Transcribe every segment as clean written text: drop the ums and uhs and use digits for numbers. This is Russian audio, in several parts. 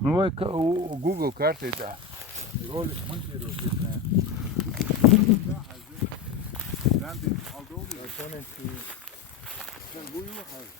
Ну, Google карты, да. Ролик монтируют. Ben de aldı oluyor. Sen bu yuva hayır.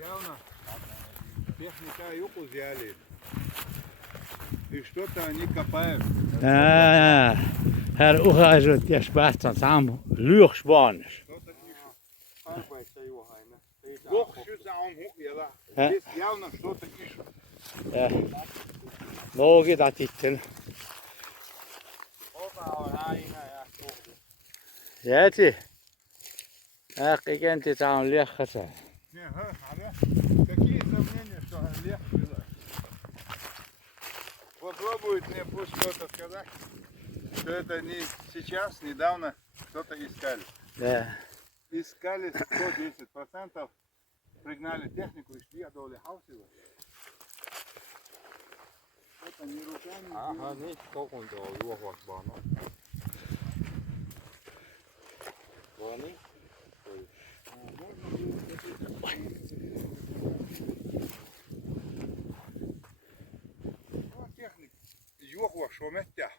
Явно техника юку взяли. И что-то они копают. Her ухаживает, я шпатсан сам люх шпаниш. Бог что заум хуяла. Здесь явно что-то ищут. Något att titta. Ja, det. Igen, det är en läckare. Не, какие сомнения, что Олег было? Попробует мне пусть кто-то сказать, что это не сейчас, недавно кто-то искали. Да. Искали 110%, пригнали технику и шли до Хаусева. Это не руками. Ага, не сколько до его хватбана. Вani? Техник. Йохва, что метя.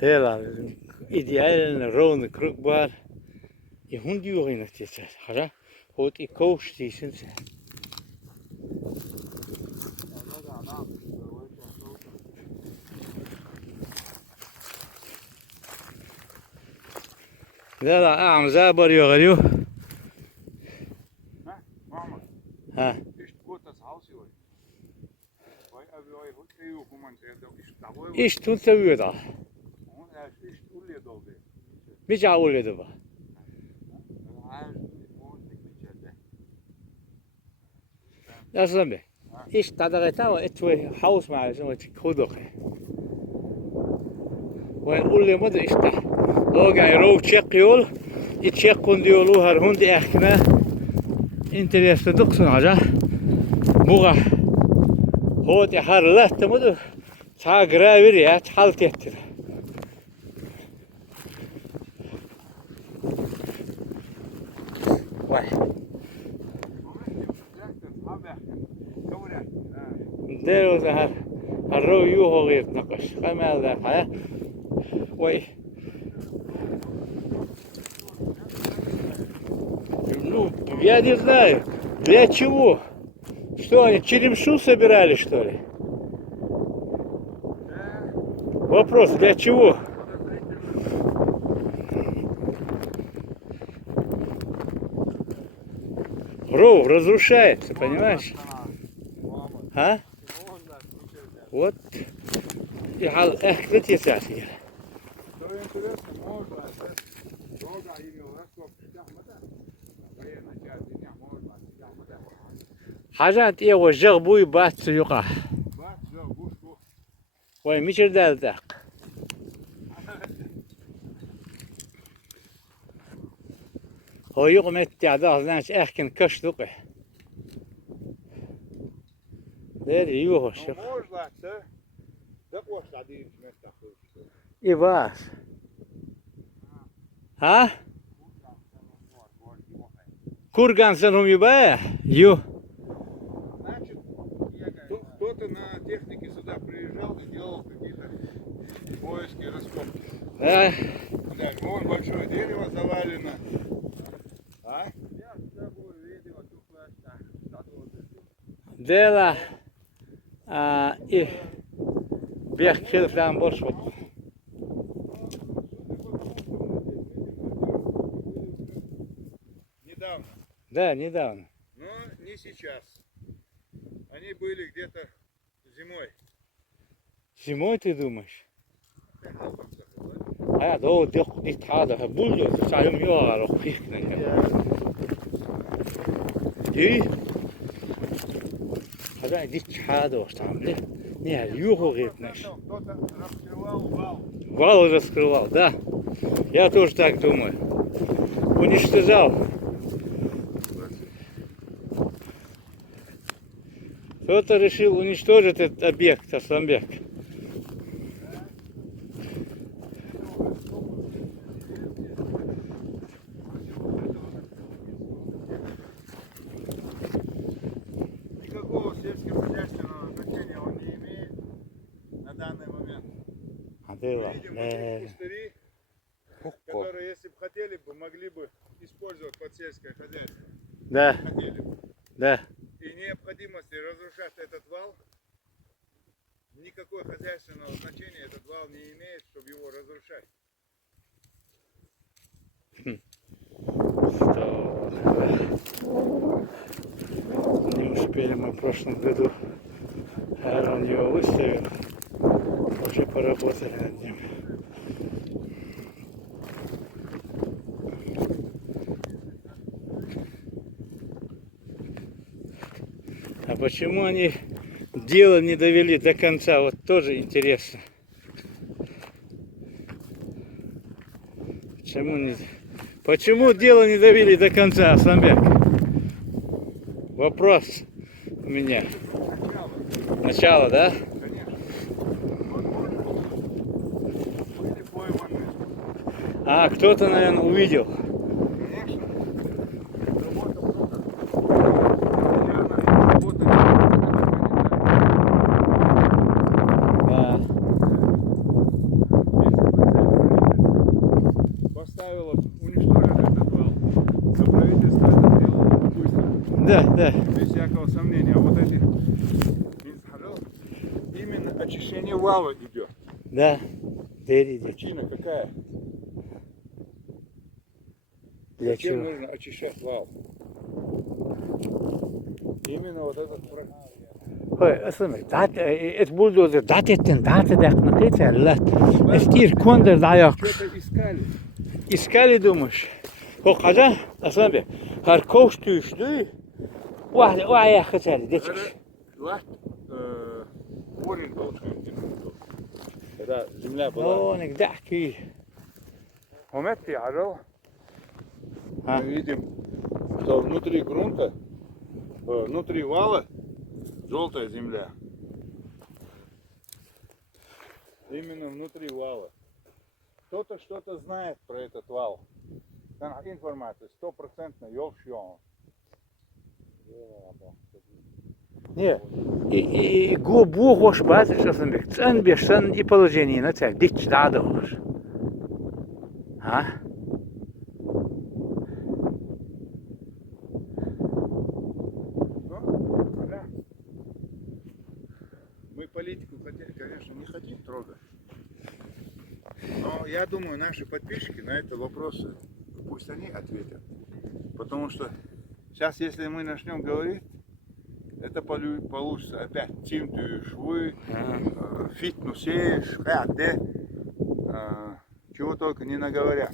Täällä ideaalinen round krukbar. Ja hundi juuri nähtiin se. Hara, hot I koustiin sen se. Täällä aamu zaabar juuri. Mama. Ha. Ist gut das Haus hier. Weil wir heute kommen, da İş tutsa uyuda. ist Ulle doldu. Bir çağ oluyordu bu. Nasıl mı? İş tadagata ve etwe house maalesef ve çıkıyorduk. Ve ullemadı işte. Doğay row check yol. İçek kondiyorlu her hundi ehkine. İnteresli doksun haca. Buğa. Hodi harlattı mı da. Sağ gravir ya halt ettir. Vay. Der was har row yuho gert naqash. Qamal da ha. Vay. Ну, я не знаю, для чего? Что они, черемшу собирали, что ли? Вопрос, для чего? Ров разрушается, понимаешь? А? Вот. И хал эхтет ясаси. Что интересно, можно долго имел раскоп. حاجات إيه وجه بوي بات سيقة. Bak, zo, bu. وين مشر دالتاق. هو يقوم التعداد ناس أحكن كشتوقه. ده يوه Ну, الشيخ. можно, да? Да, вот, один место. إيواس. ها؟ كورغان سنهم يبقى يو. Значит, кто-то на технике сюда приезжал и делал какие-то поиски, раскопки. Да. Да, вон большое дерево завалено. А? Дела. И бехчил там больше. Недавно. Да, недавно. Но не сейчас. Они были где-то зимой. Зимой ты думаешь? А, да, дох не тада, бульдо, саем юара, рохихна. И هذا ديك حاجة وش تعمل не югу гипнешь Кто-то раскрывал вал. вал раскрывал да я тоже так думаю уничтожал кто-то решил уничтожить этот объект Асланбек. Никакого сельскохозяйственного значения он не имеет на данный момент. Было. Видим эти пустыри, которые, если бы хотели бы, могли бы использовать под сельское хозяйство. Да, Хотели бы. да. И необходимости разрушать этот вал, никакого хозяйственного значения этот вал не имеет, чтобы его разрушать. Не успели мы в прошлом году, а он его выставил, уже поработали над ним. А почему они дело не довели до конца, вот тоже интересно. Почему дело не довели до конца, Асланбек? Вопрос у меня. Начало, да? Конечно. Были пойманы. А, кто-то, наверное, увидел. Конечно. Работа много. Наверное, работали. Да. Поставило уничтожить этот вал, то правительство это сделало быстро, Да, да. без всякого сомнения. А вот эти именно очищение вала идет. Да. Двери. Причина какая? Для Зачем чего? нужно очищать вал? Именно вот этот Ой, Aslında et buldozer dat ettin dat edekne geçerler. Estir konder dayak. что-то искали. İskali durmuş. O kadar Aslında Харьков düştü. O ayak geçerli. Dedik. Корень должен идти. Когда земля была. O ne dahki. Момент я орал. А? Мы видим, что внутри грунта, внутри вала желтая земля. Именно внутри вала. Кто-то что-то знает про этот вал. Информация 100% yok şu an. Не. И го бу хош баз Aslında. Sen beşten и положение на цель. Дич да olur. А? Ну, да. Мы политику, конечно, не хотим трогать. Но я думаю, наши подписчики на это вопросы, пусть они ответят. Потому что сейчас, если мы начнем говорить, это получится опять тимту швы, фитнусеешь, чего только не наговорят.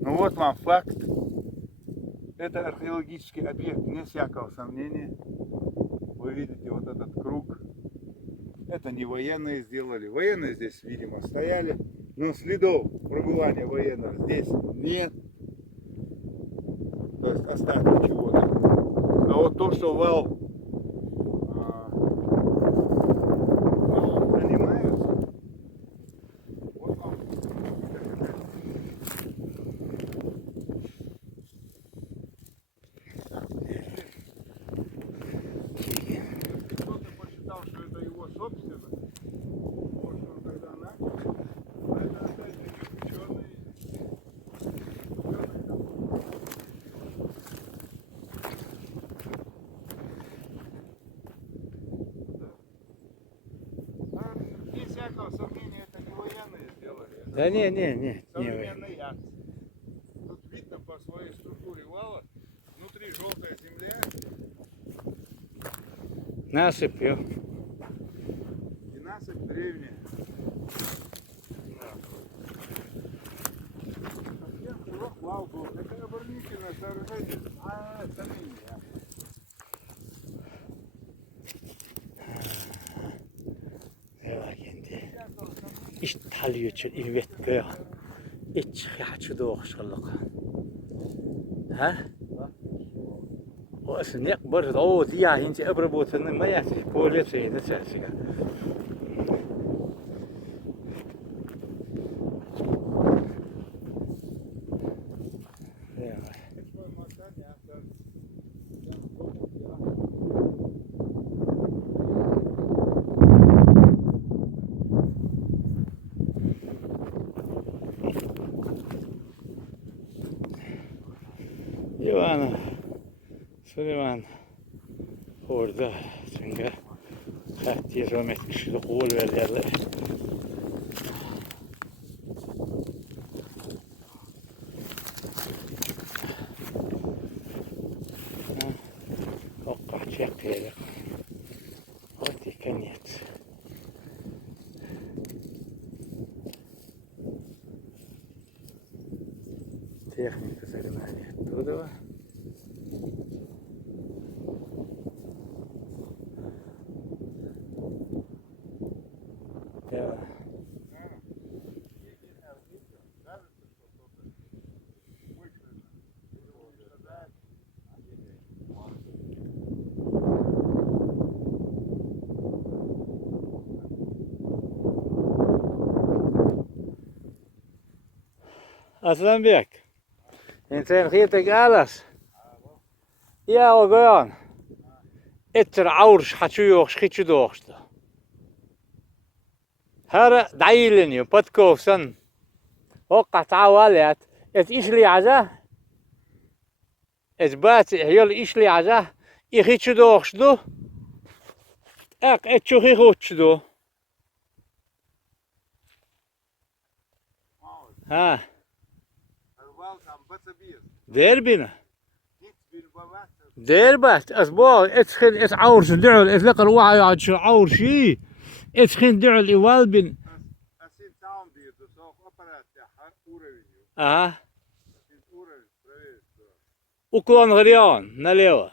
Ну вот вам факт. Это археологический объект, не всякого сомнения. Вы видите вот этот круг. Это не военные сделали. Военные здесь, видимо, стояли. Но следов пробывания военных здесь нет. То есть остаток чего-то. А вот то, что вал занимаются, вот вам. Если кто-то посчитал, что это его собственность, может он тогда начал, но это опять-таки ученые. Без всякого сомнения, это не военные сделали. Это Да не. современный акт. Тут видно по своей структуре вала, внутри желтая земля Насыпь ее. и насыпь древняя. Совсем широк вал был. Это оборонительное сооружение. Сомнения. اشتحليوش الإيفت كيا إتش حشو دوخش خلقها ها وأسن يقبر أو ديا هنتي أبربوتن ما يحتاج بوليت سيدة تأسيا Ivana Süleyman orada çünkü hatta rahmet kişilik kol verirler. Okka çekiyor. Hadi kaniyet. Teknik tasarımı burada var. Да. Aslanbek, انت خيتك آلس يا وقيان اتر عورش حتشو يوخش خيتشو دوخشتو هر دعيلني باتكوف سن وقع تعواليات ات إشلي عزاه ات بات هيال إشلي عزاه إخيتشو دوخشتو اق اتشو خيخوتشتو ها ديربينا ديربات اسبوع اتخن ات عورش دعول ات لقر وعي عاد شو عورشي اتخن دعول ايوالبن ага уклон грион налево